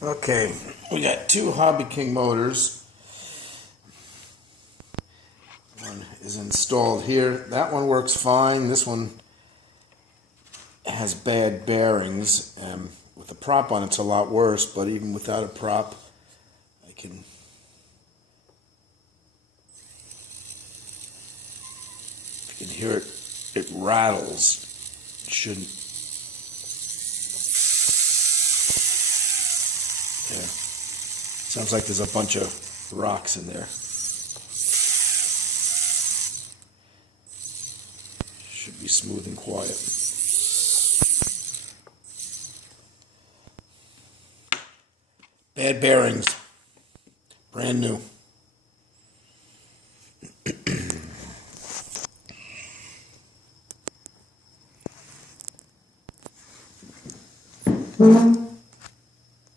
Okay, we got two Hobby King motors. One is installed here. That one works fine. This one has bad bearings. With a prop on, it's a lot worse, but even without a prop, I can... You can hear it. It rattles. It shouldn't. Yeah. Sounds like there's a bunch of rocks in there. Should be smooth and quiet. Bad bearings. Brand new.